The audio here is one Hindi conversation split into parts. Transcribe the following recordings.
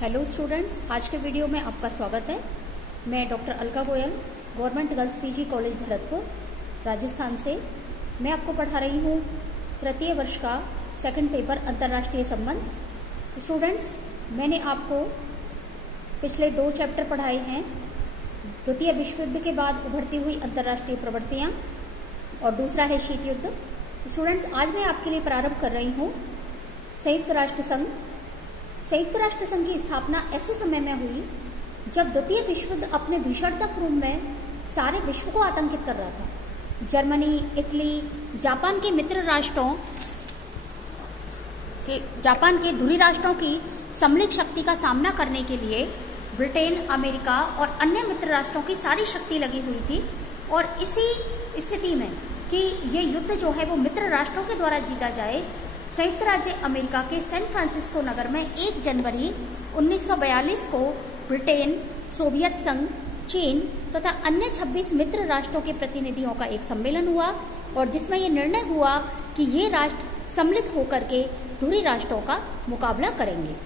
हेलो स्टूडेंट्स, आज के वीडियो में आपका स्वागत है। मैं doctor Alka Goyal, government girls PG college Bharatpur, Rajasthan से। मैं आपको पढ़ा रही हूँ तृतीय वर्ष का सेकंड पेपर अंतर्राष्ट्रीय संबंध। स्टूडेंट्स, मैंने आपको पिछले 2 चैप्टर पढ़ाए हैं, द्वितीय विश्व युद्ध के बाद उभरती हुई अंतर्राष्ट्रीय प्रवृत्तियाँ और दूसरा है शीत युद्ध। स्टूडेंट्स, आज मैं आपके लिए प्रारंभ कर रही हूँ संयुक्त राष्ट्र संघ। संयुक्त राष्ट्र संघ की स्थापना ऐसे समय में हुई जब द्वितीय विश्व युद्ध अपने भीषणतापूर्ण में सारे विश्व को आतंकित कर रहा था। जर्मनी, इटली, जापान के मित्र राष्ट्रों जापान के धुरी राष्ट्रों की सम्मिलित शक्ति का सामना करने के लिए ब्रिटेन, अमेरिका और अन्य मित्र राष्ट्रों की सारी शक्ति लगी हुई थी। और इसी स्थिति में कि ये युद्ध जो है वो मित्र राष्ट्रों के द्वारा जीता जाए, संयुक्त राज्य अमेरिका के सैन फ्रांसिस्को नगर में 1 जनवरी 1942 को ब्रिटेन, सोवियत संघ, चीन तथा अन्य 26 मित्र राष्ट्रों के प्रतिनिधियों का एक सम्मेलन हुआ और जिसमें यह निर्णय हुआ कि ये राष्ट्र सम्मिलित होकर के धुरी राष्ट्रों का मुकाबला करेंगे।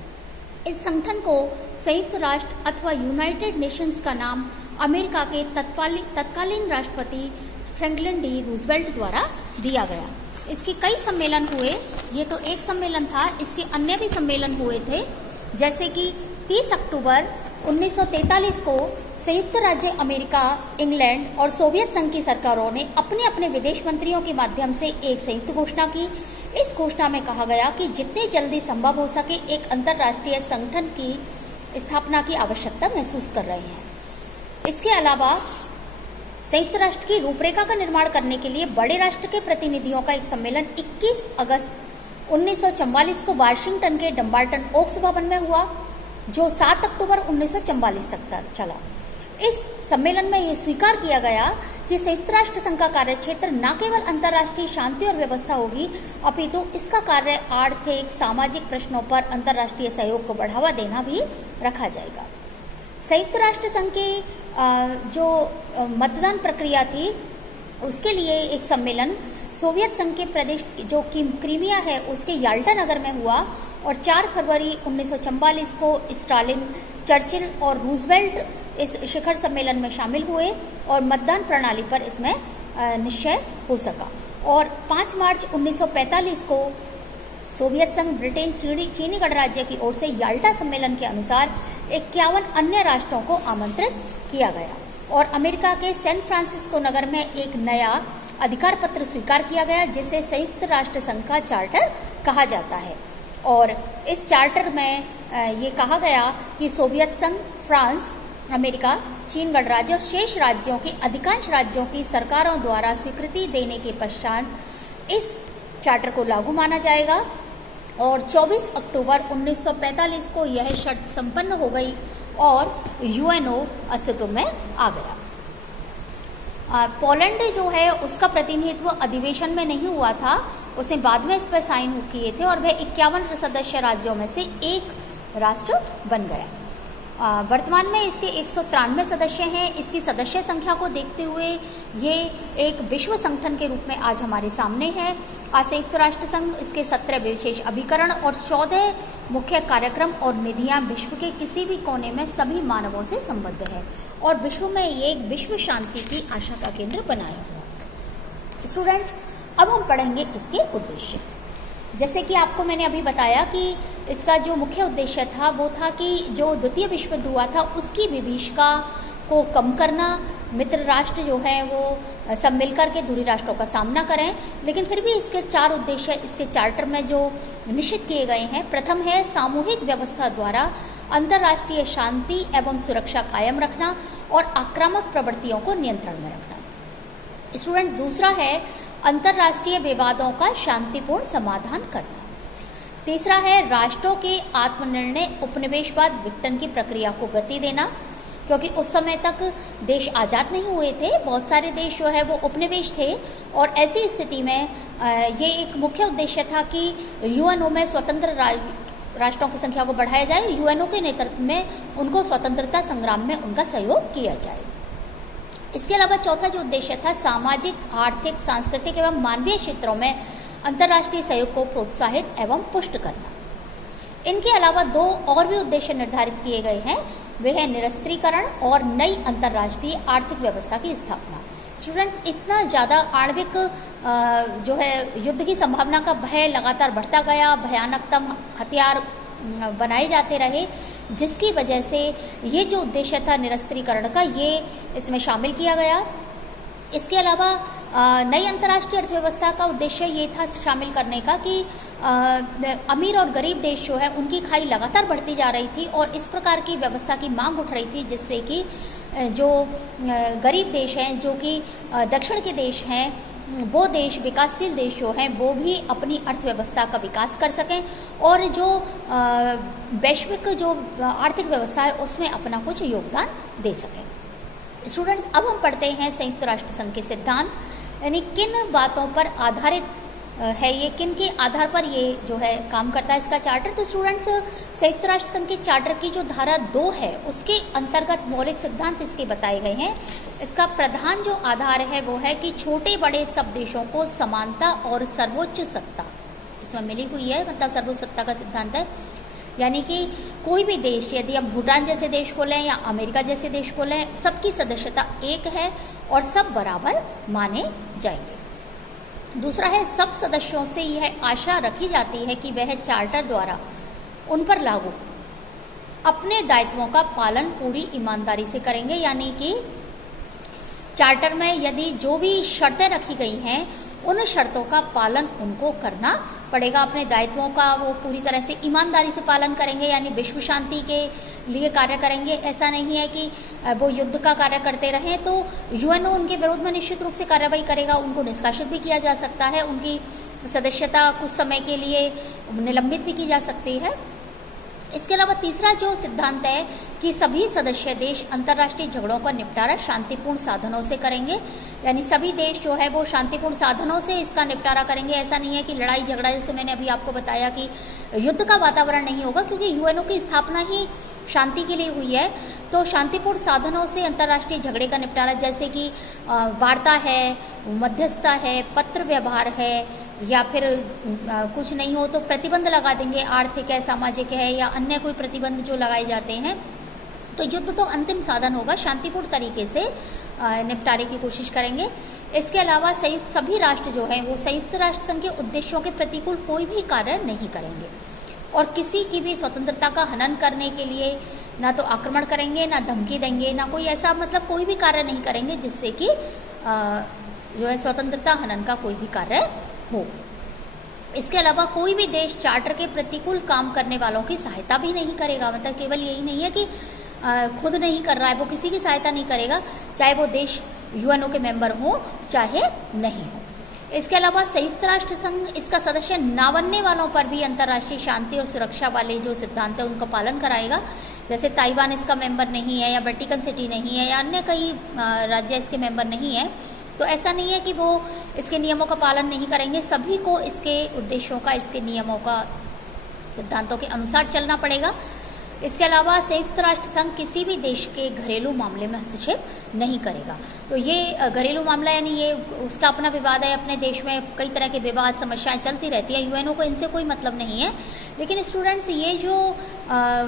इस संगठन को संयुक्त राष्ट्र अथवा यूनाइटेड नेशंस का नाम अमेरिका के तत्कालीन राष्ट्रपति फ्रैंकलिन डी रूजवेल्ट द्वारा दिया गया। इसके कई सम्मेलन हुए, ये तो एक सम्मेलन था, इसके अन्य भी सम्मेलन हुए थे। जैसे कि 30 अक्टूबर 1943 को संयुक्त राज्य अमेरिका, इंग्लैंड और सोवियत संघ की सरकारों ने अपने अपने विदेश मंत्रियों के माध्यम से एक संयुक्त घोषणा की। इस घोषणा में कहा गया कि जितनी जल्दी संभव हो सके एक अंतर्राष्ट्रीय संगठन की स्थापना की आवश्यकता महसूस कर रहे हैं। इसके अलावा संयुक्त राष्ट्र की रूपरेखा का निर्माण करने के लिए बड़े राष्ट्र के प्रतिनिधियों का एक सम्मेलन 21 अगस्त 1944 को वाशिंगटन के डम्बाल्टन ओक्स भवन में हुआ, जो 7 अक्टूबर 1944 तक चला। इस सम्मेलन में यह स्वीकार किया गया कि संयुक्त राष्ट्र संघ का कार्यक्षेत्र न केवल अंतर्राष्ट्रीय शांति और व्यवस्था होगी, अपितु इसका कार्य आर्थिक, सामाजिक प्रश्नों पर अंतर्राष्ट्रीय सहयोग को बढ़ावा देना भी रखा जाएगा। संयुक्त राष्ट्र संघ की जो मतदान प्रक्रिया थी, उसके लिए एक सम्मेलन सोवियत संघ के प्रदेश जो क्रीमिया है उसके याल्टा नगर में हुआ और 4 फरवरी 1944 को स्टालिन, चर्चिल और रूजवेल्ट इस शिखर सम्मेलन में शामिल हुए और मतदान प्रणाली पर इसमें निश्चय हो सका। और 5 मार्च 1945 को सोवियत संघ, ब्रिटेन, चीनी गणराज्य की ओर से याल्टा सम्मेलन के अनुसार 51 अन्य राष्ट्रों को आमंत्रित किया गया और अमेरिका के सैन फ्रांसिस्को नगर में एक नया अधिकार पत्र स्वीकार किया गया जिसे संयुक्त राष्ट्र संघ का चार्टर कहा जाता है। और इस चार्टर में ये कहा गया कि सोवियत संघ, फ्रांस, अमेरिका, चीन गणराज्य और शेष राज्यों के अधिकांश राज्यों की सरकारों द्वारा स्वीकृति देने के पश्चात इस चार्टर को लागू माना जाएगा। और 24 अक्टूबर 1945 को यह शर्त संपन्न हो गई और यूएनओ अस्तित्व में आ गया। पोलैंड जो है उसका प्रतिनिधित्व अधिवेशन में नहीं हुआ था, उसने बाद में इस पर साइन किए थे और वह 51 सदस्य राज्यों में से एक राष्ट्र बन गया। वर्तमान में इसके 193 सदस्य हैं। इसकी सदस्य संख्या को देखते हुए ये एक विश्व संगठन के रूप में आज हमारे सामने है। संयुक्त राष्ट्र संघ, इसके 17 विशेष अभिकरण और 14 मुख्य कार्यक्रम और निधियां विश्व के किसी भी कोने में सभी मानवों से संबद्ध है और विश्व में ये एक विश्व शांति की आशा का केंद्र बनाया हुआ। स्टूडेंट्स, अब हम पढ़ेंगे इसके उद्देश्य। जैसे कि आपको मैंने अभी बताया कि इसका जो मुख्य उद्देश्य था वो था कि जो द्वितीय विश्व युद्ध हुआ था उसकी विभीषिका को कम करना। मित्र राष्ट्र जो है वो सब मिलकर के धुरी राष्ट्रों का सामना करें, लेकिन फिर भी इसके 4 उद्देश्य इसके चार्टर में जो निश्चित किए गए हैं। प्रथम है सामूहिक व्यवस्था द्वारा अंतर्राष्ट्रीय शांति एवं सुरक्षा कायम रखना और आक्रामक प्रवृत्तियों को नियंत्रण में रखना। स्टूडेंट, दूसरा है अंतर्राष्ट्रीय विवादों का शांतिपूर्ण समाधान करना। तीसरा है राष्ट्रों के आत्मनिर्णय उपनिवेशवाद विघटन की प्रक्रिया को गति देना, क्योंकि उस समय तक देश आज़ाद नहीं हुए थे, बहुत सारे देश जो है वो उपनिवेश थे और ऐसी स्थिति में ये एक मुख्य उद्देश्य था कि यूएनओ में स्वतंत्र राष्ट्रों की संख्या को बढ़ाया जाए, यूएनओ के नेतृत्व में उनको स्वतंत्रता संग्राम में उनका सहयोग किया जाए। इसके अलावा चौथा जो उद्देश्य था सामाजिक, आर्थिक, सांस्कृतिक एवं मानवीय क्षेत्रों में अंतर्राष्ट्रीय सहयोग को प्रोत्साहित एवं पुष्ट करना। इनके अलावा 2 और भी उद्देश्य निर्धारित किए गए हैं, वे हैं निरस्त्रीकरण और नई अंतर्राष्ट्रीय आर्थिक व्यवस्था की स्थापना। स्टूडेंट्स, इतना ज़्यादा आणविक जो है युद्ध की संभावना का भय लगातार बढ़ता गया, भयानकतम हथियार बनाए जाते रहे, जिसकी वजह से ये जो उद्देश्य था निरस्त्रीकरण का, ये इसमें शामिल किया गया। इसके अलावा नई अंतर्राष्ट्रीय अर्थव्यवस्था का उद्देश्य ये था शामिल करने का कि अमीर और गरीब देश जो है उनकी खाई लगातार बढ़ती जा रही थी और इस प्रकार की व्यवस्था की मांग उठ रही थी, जिससे कि जो गरीब देश हैं, जो कि दक्षिण के देश हैं, वो देश, विकासशील देश जो हैं, वो भी अपनी अर्थव्यवस्था का विकास कर सकें और जो वैश्विक जो आर्थिक व्यवस्था है उसमें अपना कुछ योगदान दे सकें। स्टूडेंट्स, अब हम पढ़ते हैं संयुक्त राष्ट्र संघ के सिद्धांत, यानी किन बातों पर आधारित है ये, किन के आधार पर ये जो है काम करता है इसका चार्टर। तो स्टूडेंट्स, संयुक्त राष्ट्र संघ के चार्टर की जो धारा 2 है उसके अंतर्गत मौलिक सिद्धांत इसके बताए गए हैं। इसका प्रधान जो आधार है वो है कि छोटे बड़े सब देशों को समानता और सर्वोच्च सत्ता इसमें मिली हुई है, मतलब सर्वोच्च सत्ता का सिद्धांत है। यानी कि कोई भी देश, यदि हम भूटान जैसे देश को लें या अमेरिका जैसे देश को लें, सबकी सदस्यता एक है और सब बराबर माने जाएंगे। दूसरा है, सब सदस्यों से यह आशा रखी जाती है कि वह चार्टर द्वारा उन पर लागू अपने दायित्वों का पालन पूरी ईमानदारी से करेंगे। यानी कि चार्टर में यदि जो भी शर्तें रखी गई हैं उन शर्तों का पालन उनको करना पड़ेगा, अपने दायित्वों का वो पूरी तरह से ईमानदारी से पालन करेंगे, यानी विश्व शांति के लिए कार्य करेंगे। ऐसा नहीं है कि वो युद्ध का कार्य करते रहें, तो यूएनओ उनके विरोध में निश्चित रूप से कार्रवाई करेगा, उनको निष्कासित भी किया जा सकता है, उनकी सदस्यता कुछ समय के लिए निलंबित भी की जा सकती है। इसके अलावा तीसरा जो सिद्धांत है कि सभी सदस्य देश अंतर्राष्ट्रीय झगड़ों का निपटारा शांतिपूर्ण साधनों से करेंगे, यानी सभी देश जो है वो शांतिपूर्ण साधनों से इसका निपटारा करेंगे। ऐसा नहीं है कि लड़ाई झगड़ा, जैसे मैंने अभी आपको बताया कि युद्ध का वातावरण नहीं होगा, क्योंकि यूएनओ की स्थापना ही शांति के लिए हुई है। तो शांतिपूर्ण साधनों से अंतर्राष्ट्रीय झगड़े का निपटारा, जैसे कि वार्ता है, मध्यस्थता है, पत्र व्यवहार है, या फिर कुछ नहीं हो तो प्रतिबंध लगा देंगे, आर्थिक है, सामाजिक है, या अन्य कोई प्रतिबंध जो लगाए जाते हैं। तो युद्ध तो अंतिम साधन होगा, शांतिपूर्ण तरीके से निपटारे की कोशिश करेंगे। इसके अलावा सभी राष्ट्र जो हैं वो संयुक्त राष्ट्र संघ के उद्देश्यों के प्रतिकूल कोई भी कार्य नहीं करेंगे और किसी की भी स्वतंत्रता का हनन करने के लिए ना तो आक्रमण करेंगे, ना धमकी देंगे, ना कोई ऐसा मतलब कोई भी कार्य नहीं करेंगे जिससे कि जो है स्वतंत्रता हनन का कोई भी कार्य हो। इसके अलावा कोई भी देश चार्टर के प्रतिकूल काम करने वालों की सहायता भी नहीं करेगा, मतलब केवल यही नहीं है कि खुद नहीं कर रहा है, वो किसी की सहायता नहीं करेगा, चाहे वो देश यूएनओ के मेंबर हो चाहे नहीं हो। इसके अलावा संयुक्त राष्ट्र संघ इसका सदस्य ना बनने वालों पर भी अंतर्राष्ट्रीय शांति और सुरक्षा वाले जो सिद्धांत है उनका पालन कराएगा। जैसे ताइवान इसका मेंबर नहीं है, या वेटिकन सिटी नहीं है, या अन्य कई राज्य इसके मेंबर नहीं है, तो ऐसा नहीं है कि वो इसके नियमों का पालन नहीं करेंगे। सभी को इसके उद्देश्यों का, इसके नियमों का, सिद्धांतों के अनुसार चलना पड़ेगा। इसके अलावा संयुक्त राष्ट्र संघ किसी भी देश के घरेलू मामले में हस्तक्षेप नहीं करेगा। तो ये घरेलू मामला यानी ये उसका अपना विवाद है, अपने देश में कई तरह के विवाद समस्याएं चलती रहती है, यूएनओ को इनसे कोई मतलब नहीं है। लेकिन स्टूडेंट्स, ये जो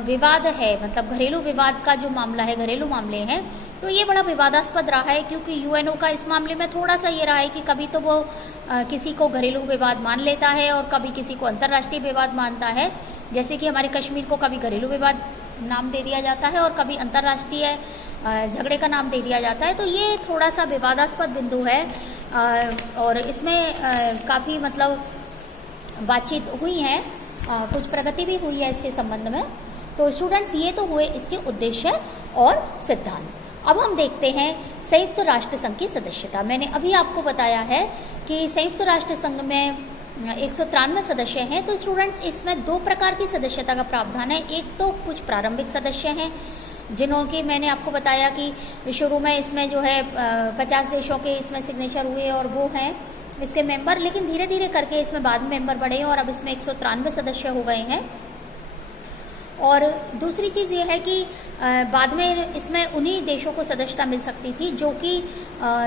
विवाद है, मतलब घरेलू विवाद का जो मामला है, घरेलू मामले हैं, तो ये बड़ा विवादास्पद रहा है, क्योंकि यूएनओ का इस मामले में थोड़ा सा ये रहा है कि कभी तो वो किसी को घरेलू विवाद मान लेता है और कभी किसी को अंतर्राष्ट्रीय विवाद मानता है। जैसे कि हमारे कश्मीर को कभी घरेलू विवाद नाम दे दिया जाता है और कभी अंतर्राष्ट्रीय झगड़े का नाम दे दिया जाता है। तो ये थोड़ा सा विवादास्पद बिंदु है और इसमें काफ़ी मतलब बातचीत हुई है, कुछ प्रगति भी हुई है इसके संबंध में। तो स्टूडेंट्स, ये तो हुए इसके उद्देश्य और सिद्धांत। अब हम देखते हैं संयुक्त राष्ट्र संघ की सदस्यता। मैंने अभी आपको बताया है कि संयुक्त राष्ट्र संघ में 193 सदस्य हैं। तो स्टूडेंट्स, इसमें 2 प्रकार की सदस्यता का प्रावधान है। एक तो कुछ प्रारंभिक सदस्य हैं जिन्होंने मैंने आपको बताया कि शुरू में इसमें जो है 50 देशों के इसमें सिग्नेचर हुए और वो हैं इसके मेंबर, लेकिन धीरे धीरे करके इसमें बाद में मेंबर बढ़े और अब इसमें 193 सदस्य हो गए हैं। और दूसरी चीज़ ये है कि बाद में इसमें उन्हीं देशों को सदस्यता मिल सकती थी जो कि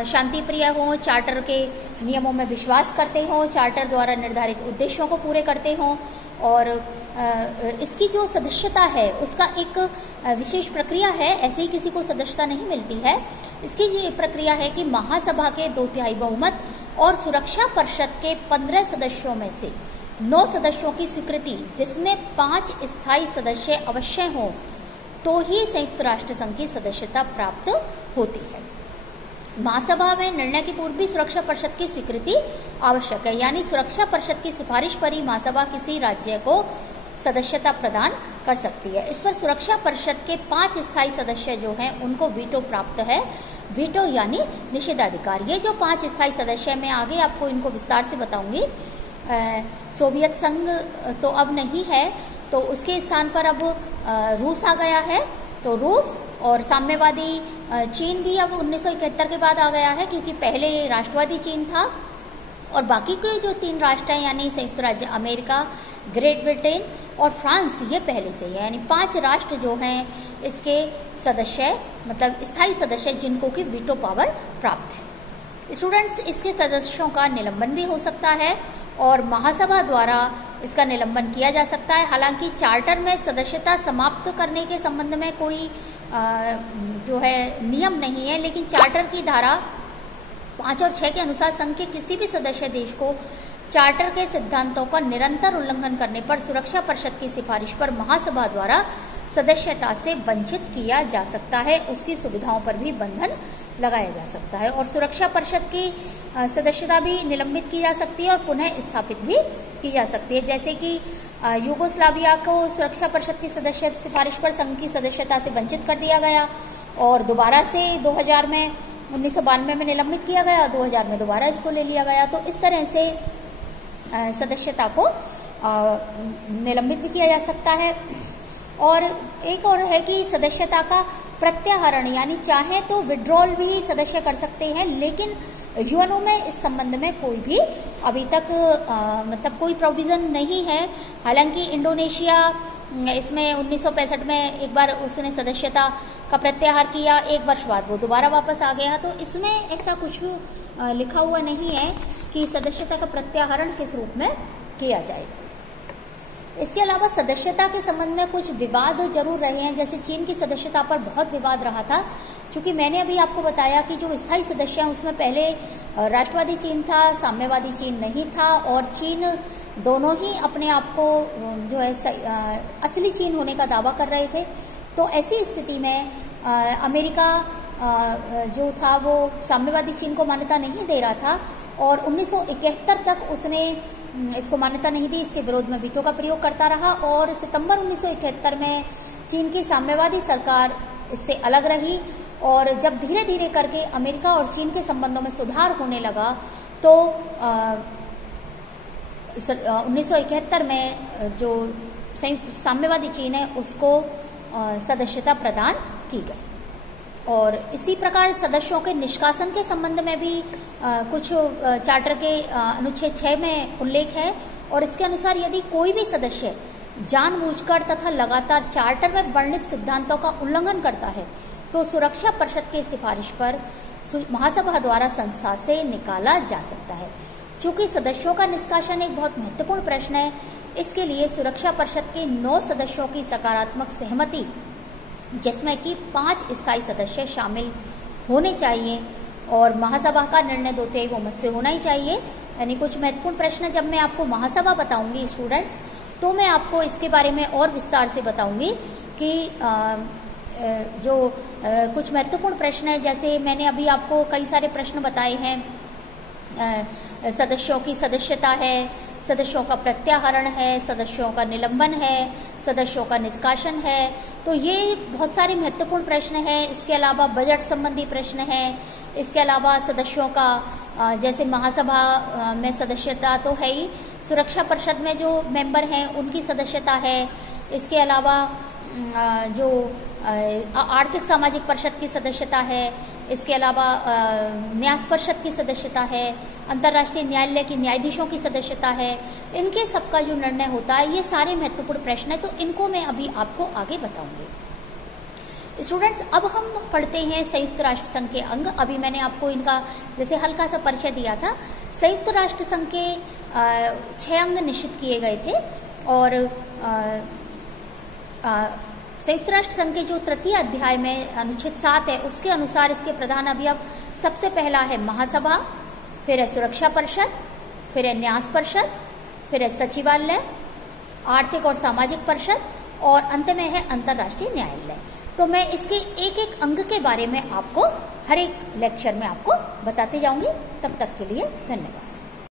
शांति प्रिय हों, चार्टर के नियमों में विश्वास करते हों, चार्टर द्वारा निर्धारित उद्देश्यों को पूरे करते हों और इसकी जो सदस्यता है उसका एक विशेष प्रक्रिया है, ऐसे ही किसी को सदस्यता नहीं मिलती है। इसकी ये प्रक्रिया है कि महासभा के 2/3 बहुमत और सुरक्षा परिषद के 15 सदस्यों में से 9 सदस्यों की स्वीकृति, जिसमें 5 स्थायी सदस्य अवश्य हों, तो ही संयुक्त राष्ट्र संघ की सदस्यता प्राप्त होती है। महासभा में निर्णय के पूर्व भी सुरक्षा परिषद की स्वीकृति आवश्यक है, यानी सुरक्षा परिषद की सिफारिश पर ही महासभा किसी राज्य को सदस्यता प्रदान कर सकती है। इस पर सुरक्षा परिषद के 5 स्थायी सदस्य जो हैं उनको वीटो प्राप्त है। वीटो यानी निषेधाधिकार। ये जो 5 स्थायी सदस्य, मैं आगे आपको इनको विस्तार से बताऊंगी। सोवियत संघ तो अब नहीं है, तो उसके स्थान पर अब रूस आ गया है। तो रूस और साम्यवादी चीन भी अब 1971 के बाद आ गया है, क्योंकि पहले राष्ट्रवादी चीन था और बाकी के जो 3 राष्ट्र हैं यानी संयुक्त राज्य अमेरिका, ग्रेट ब्रिटेन और फ्रांस, ये पहले से है। यानी 5 राष्ट्र जो हैं इसके सदस्य, मतलब स्थायी सदस्य जिनको की वीटो पावर प्राप्त है। स्टूडेंट्स, इसके सदस्यों का निलंबन भी हो सकता है और महासभा द्वारा इसका निलंबन किया जा सकता है। हालांकि चार्टर में सदस्यता समाप्त करने के संबंध में कोई जो है नियम नहीं है, लेकिन चार्टर की धारा 5 और 6 के अनुसार संघ के किसी भी सदस्य देश को चार्टर के सिद्धांतों का निरंतर उल्लंघन करने पर सुरक्षा परिषद की सिफारिश पर महासभा द्वारा सदस्यता से वंचित किया जा सकता है। उसकी सुविधाओं पर भी बंधन लगाया जा सकता है और सुरक्षा परिषद की सदस्यता भी निलंबित की जा सकती है और पुनः स्थापित भी की जा सकती है। जैसे कि यूगोस्लाविया को सुरक्षा परिषद की सदस्य सिफारिश पर संघ की सदस्यता से वंचित कर दिया गया और दोबारा से 2000 में 1992 में निलंबित किया गया, 2000 में दोबारा इसको ले लिया गया। तो इस तरह से सदस्यता को निलंबित भी किया जा सकता है। और एक और है कि सदस्यता का प्रत्याहरण, यानी चाहे तो विड्रॉल भी सदस्य कर सकते हैं, लेकिन यूएनओ में इस संबंध में कोई भी अभी तक मतलब कोई प्रोविज़न नहीं है। हालांकि इंडोनेशिया इसमें 1965 में एक बार उसने सदस्यता का प्रत्याहार किया, 1 वर्ष बाद वो दोबारा वापस आ गया। तो इसमें ऐसा कुछ लिखा हुआ नहीं है कि सदस्यता का प्रत्याहरण किस रूप में किया जाए। इसके अलावा सदस्यता के संबंध में कुछ विवाद जरूर रहे हैं। जैसे चीन की सदस्यता पर बहुत विवाद रहा था, क्योंकि मैंने अभी आपको बताया कि जो स्थायी सदस्य हैं उसमें पहले राष्ट्रवादी चीन था, साम्यवादी चीन नहीं था, और चीन दोनों ही अपने आप को जो है असली चीन होने का दावा कर रहे थे। तो ऐसी स्थिति में अमेरिका जो था वो साम्यवादी चीन को मान्यता नहीं दे रहा था और 1971 तक उसने इसको मान्यता नहीं दी, इसके विरोध में वीटो का प्रयोग करता रहा। और सितंबर 1971 में चीन की साम्यवादी सरकार इससे अलग रही और जब धीरे धीरे करके अमेरिका और चीन के संबंधों में सुधार होने लगा तो 1971 में जो साम्यवादी चीन है उसको सदस्यता प्रदान की गई। और इसी प्रकार सदस्यों के निष्कासन के संबंध में भी कुछ चार्टर के अनुच्छेद 6 में उल्लेख है और इसके अनुसार यदि कोई भी सदस्य जानबूझकर तथा लगातार चार्टर में वर्णित सिद्धांतों का उल्लंघन करता है तो सुरक्षा परिषद की सिफारिश पर महासभा द्वारा संस्था से निकाला जा सकता है। चूंकि सदस्यों का निष्कासन एक बहुत महत्वपूर्ण प्रश्न है, इसके लिए सुरक्षा परिषद के 9 सदस्यों की सकारात्मक सहमति, जिसमें कि 5 स्थायी सदस्य शामिल होने चाहिए और महासभा का निर्णय 2/3 बहुमत से होना ही चाहिए। यानी कुछ महत्वपूर्ण प्रश्न जब मैं आपको महासभा बताऊंगी स्टूडेंट्स, तो मैं आपको इसके बारे में और विस्तार से बताऊंगी कि जो कुछ महत्वपूर्ण प्रश्न है, जैसे मैंने अभी आपको कई सारे प्रश्न बताए हैं, सदस्यों की सदस्यता है, सदस्यों का प्रत्याहरण है, सदस्यों का निलंबन है, सदस्यों का निष्कासन है। तो ये बहुत सारे महत्वपूर्ण प्रश्न हैं। इसके अलावा बजट संबंधी प्रश्न है। इसके अलावा सदस्यों का जैसे महासभा में सदस्यता तो है ही, सुरक्षा परिषद में जो मेंबर हैं उनकी सदस्यता है। इसके अलावा जो आर्थिक सामाजिक परिषद की सदस्यता है, इसके अलावा न्यास परिषद की सदस्यता है, अंतर्राष्ट्रीय न्यायालय की न्यायाधीशों की सदस्यता है। इनके सबका जो निर्णय होता है, ये सारे महत्वपूर्ण प्रश्न हैं, तो इनको मैं अभी आपको आगे बताऊंगी। स्टूडेंट्स, अब हम पढ़ते हैं संयुक्त राष्ट्र संघ के अंग। अभी मैंने आपको इनका जैसे हल्का सा परिचय दिया था। संयुक्त राष्ट्र संघ के 6 अंग निश्चित किए गए थे और संयुक्त राष्ट्र संघ के जो तृतीय अध्याय में अनुच्छेद 7 है उसके अनुसार इसके प्रधान अवयव सबसे पहला है महासभा, फिर है सुरक्षा परिषद, फिर है न्यास परिषद, फिर है सचिवालय, आर्थिक और सामाजिक परिषद और अंत में है अंतर्राष्ट्रीय न्यायालय। तो मैं इसके एक एक अंग के बारे में आपको हर एक लेक्चर में आपको बताते जाऊंगी। तब तक के लिए धन्यवाद।